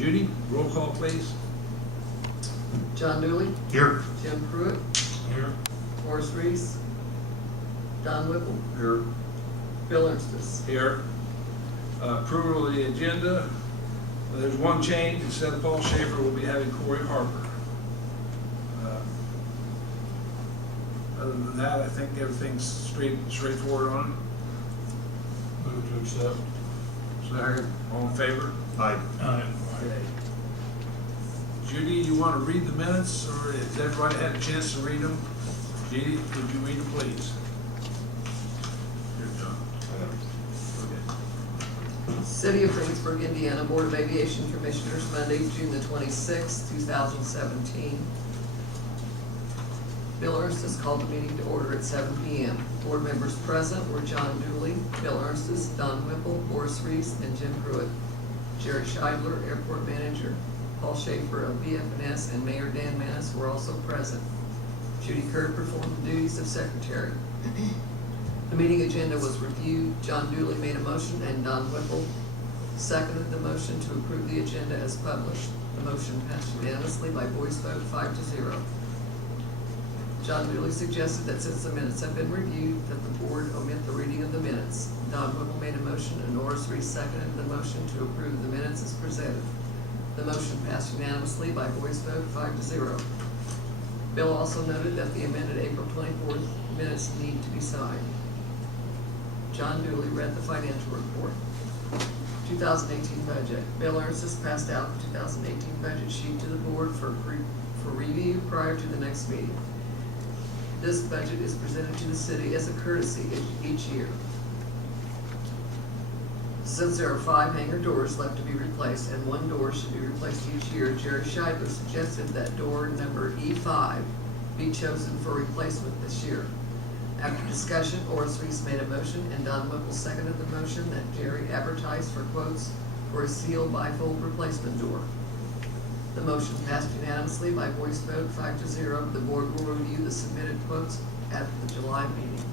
Judy, roll call please. John Dooley, Here. Jim Pruitt, Here. Horace Reese, Don Whipple, Here. Bill Ernst. Here. Approval of the agenda. There's one change. Instead of Paul Schaefer, we'll be having Cory Harper. Other than that, I think everything's straightforward on it. Move to accept. Second. All in favor? Aye. Okay. Judy, you want to read the minutes, or has everybody had a chance to read them? Judy, would you read them, please? Here, John. Okay. City of Greensburg, Indiana, Board of Aviation Commissioners, Monday, June the 26th, 2017. Bill Ernst called the meeting to order at 7 p.m. Board members present were John Dooley, Bill Ernst, Don Whipple, Horace Reese, and Jim Pruitt. Jerry Scheidler, Airport Manager, Paul Schaefer of BF&S, and Mayor Dan Manis were also present. Judy Kerr performed the duties of Secretary. The meeting agenda was reviewed. John Dooley made a motion and Don Whipple seconded the motion to approve the agenda as published. The motion passed unanimously by voice vote 5-0. John Dooley suggested that since the minutes have been reviewed, that the board omit the reading of the minutes. Don Whipple made a motion and Horace Reese seconded the motion to approve the minutes as presented. The motion passed unanimously by voice vote 5-0. Bill also noted that the amended April 24th minutes need to be signed. John Dooley read the financial report. 2018 budget. Bill Ernst passed out the 2018 budget sheet to the board for review prior to the next meeting. This budget is presented to the city as a courtesy each year. Since there are 5 hangar doors left to be replaced and 1 door should be replaced each year, Jerry Scheidler suggested that door number E5 be chosen for replacement this year. After discussion, Horace Reese made a motion and Don Whipple seconded the motion that Jerry advertised for quotes for a seal bifold replacement door. The motion passed unanimously by voice vote 5-0. The board will review the submitted quotes at the July meeting.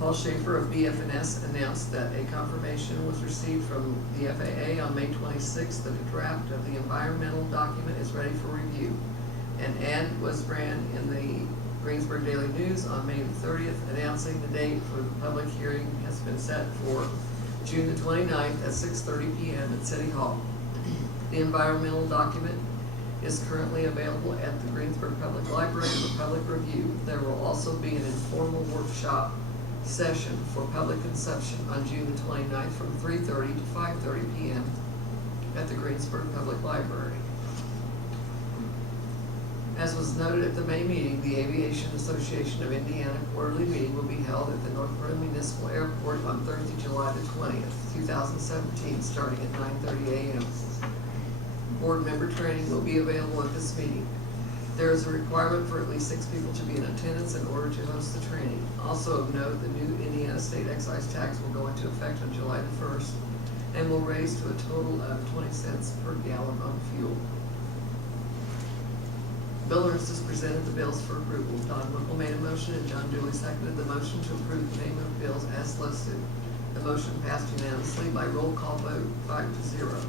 Paul Schaefer of BF&S announced that a confirmation was received from the FAA on May 26th that a draft of the environmental document is ready for review. An ad was ran in the Greensburg Daily News on May the 30th announcing the date for the public hearing has been set for June the 29th at 6:30 p.m. at City Hall. The environmental document is currently available at the Greensburg Public Library for public review. There will also be an informal workshop session for public consumption on June the 29th from 3:30 to 5:30 p.m. at the Greensburg Public Library. As was noted at the May meeting, the Aviation Association of Indiana quarterly meeting will be held at the Northborough Municipal Airport on Thursday, July the 20th, 2017, starting at 9:30 a.m. Board member training will be available at this meeting. There is a requirement for at least 6 people to be in attendance in order to host the training. Also of note, the new Indiana state excise tax will go into effect on July the 1st and will raise to a total of 20 cents per gallon on fuel. Bill Ernst has presented the bills for approval. Don Whipple made a motion and John Dooley seconded the motion to approve the name of bills as listed. The motion passed unanimously by roll call vote 5-0.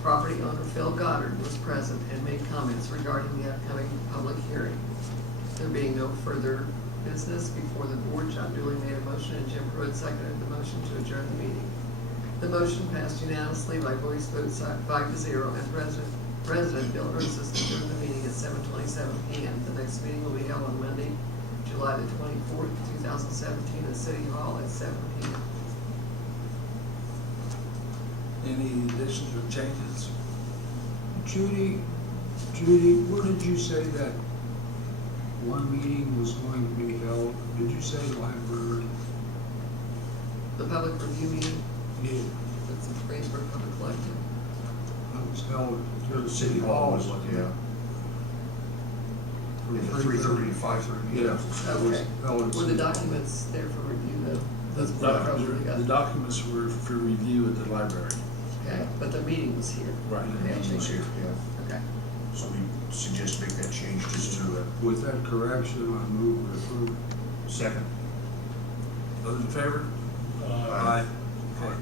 Property owner Phil Goddard was present and made comments regarding the upcoming public hearing. There being no further business before the board, John Dooley made a motion and Jim Pruitt seconded the motion to adjourn the meeting. The motion passed unanimously by voice vote 5-0 and President Bill Ernst adjourned the meeting at 7:27 p.m. The next meeting will be held on Monday, July the 24th, 2017 at City Hall at 7 p.m. Any additions or changes? Judy, where did you say that one meeting was going to be held? Did you say library? The public review meeting, Yeah, that's the Greensburg Public Collective. that was held The City Hall was looking at. from In the 3:30 to 5:30. Yeah, that was Okay. held at Were the City Hall. documents there for review though? The That's what I probably got. documents were for review at the library. Okay, but the meeting was here. Right. Yeah, it was here, yeah. Okay. So we suggest make that change just to With that correction, I move to approve. second. Those in favor? Aye. Okay.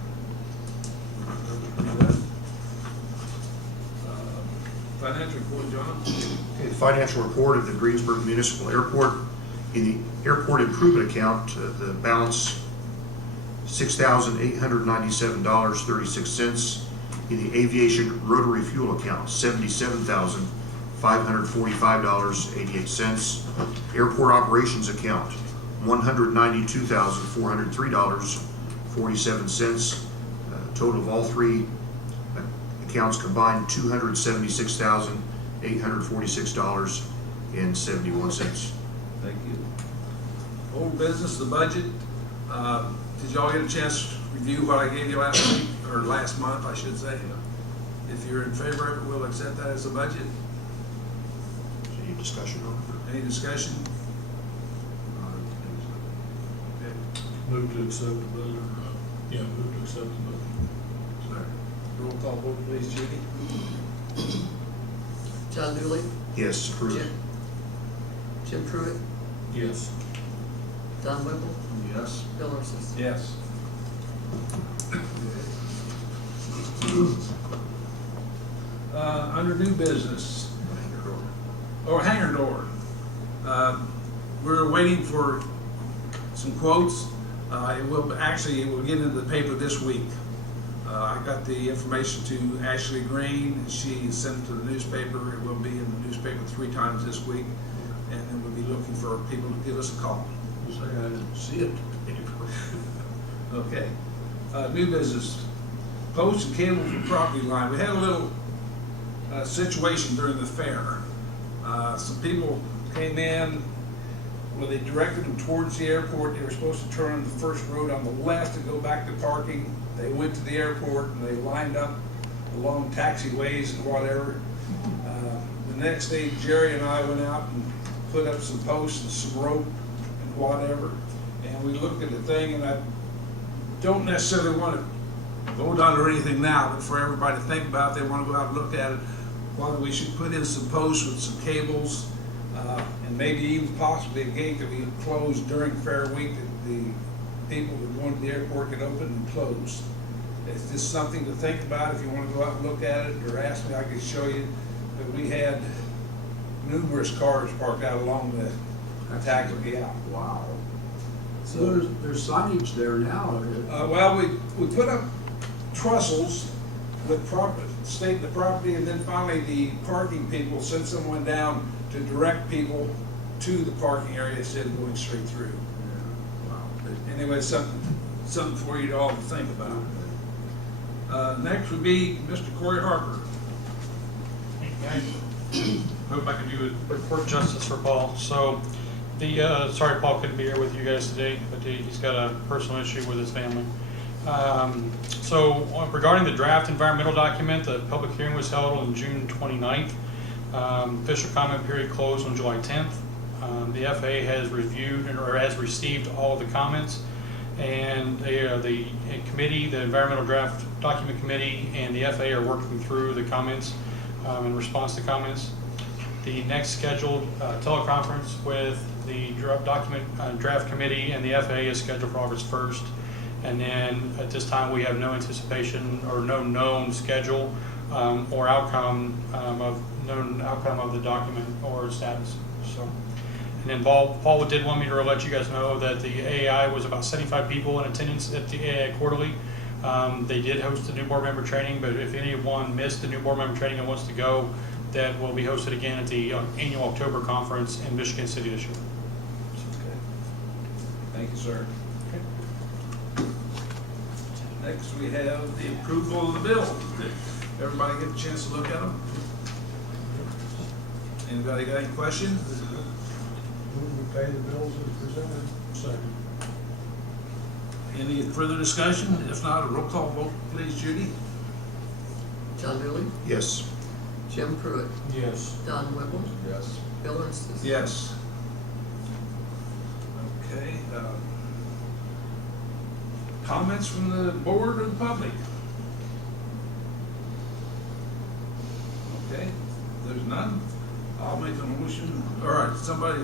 Financial report, John. Okay, the financial report of the Greensburg Municipal Airport. In the airport improvement account, the balance $6,897.36. In the aviation rotary fuel account, $77,545.88. Airport operations account, $192,403.47. Total of all three accounts combined, $276,846.71. Thank you. Old business, the budget. Did y'all get a chance to review what I gave you last week, or last month, I should say? If you're in favor of it, we'll accept that as a budget. Any discussion on it? Any discussion? Okay. Move to accept the budget. Yeah, move to accept the budget. Sorry. Roll call vote, please, Judy. John Dooley, Yes, approved. Jim Pruitt, Yes. Don Whipple, Yes. Bill Arces. Yes. Under new business, or Hangar Door. We're waiting for some quotes. It will get into the paper this week. I got the information to Ashley Green, and she sent it to the newspaper. It will be in the newspaper 3 times this week, and then we'll be looking for people to give us a call. I didn't see it. Okay. New business, post and cable for property line. We had a little situation during the fair. Some people came in, where they directed them towards the airport. They were supposed to turn on the first road on the left and go back to parking. They went to the airport and they lined up along taxiways and whatever. The next day, Jerry and I went out and put up some posts and some rope and whatever. And we looked at the thing, and I don't necessarily want to vote on it or anything now, but for everybody to think about, if they want to go out and look at it, whether we should put in some posts with some cables, and maybe even possibly a gate that we close during fair week, that the people that go into the airport can open and close. It's just something to think about. If you want to go out and look at it or ask me, I can show you. But we had numerous cars parked out along the taxiway out. Wow. So there's signage there now. Well, we put up trussels with state the property, and then finally the parking people sent someone down to direct people to the parking area instead of going straight through. Yeah. Wow. But anyway, something for you to all to think about. Next would be Mr. Cory Harper. Hope I can do a report justice for Paul. So, sorry Paul couldn't be here with you guys today, but he's got a personal issue with his family. Regarding the draft environmental document, the public hearing was held on June 29th. Official comment period closed on July 10th. The FAA has reviewed or has received all of the comments, and the committee, the environmental draft document committee, and the FAA are working through the comments in response to comments. The next scheduled teleconference with the draft committee and the FAA is scheduled for August 1st. And then at this time, we have no anticipation or no known schedule or outcome of the document or status. So, and then Paul did want me to let you guys know that the AAI was about 75 people in attendance at the AAI quarterly. They did host the new board member training, but if anyone missed the new board member training and wants to go, that will be hosted again at the annual October conference in Michigan City this year. Okay. Thank you, sir. Okay. Next, we have the approval of the bills. Did everybody get a chance to look at them? Anybody got any questions? Move to pay the bills as presented. Second. Any further discussion? If not, a roll call vote, please, Judy. John Dooley, Yes. Jim Pruitt, Yes. Don Whipple, Yes. Bill Arces. Yes. Okay. Comments from the board or the public? Okay, if there's none, I'll make a motion. All right, somebody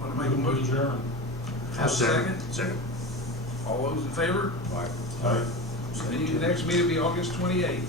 want to make a motion? Adjournment. Have a second? Second. All those in favor? Aye. Next meeting will be August 28th.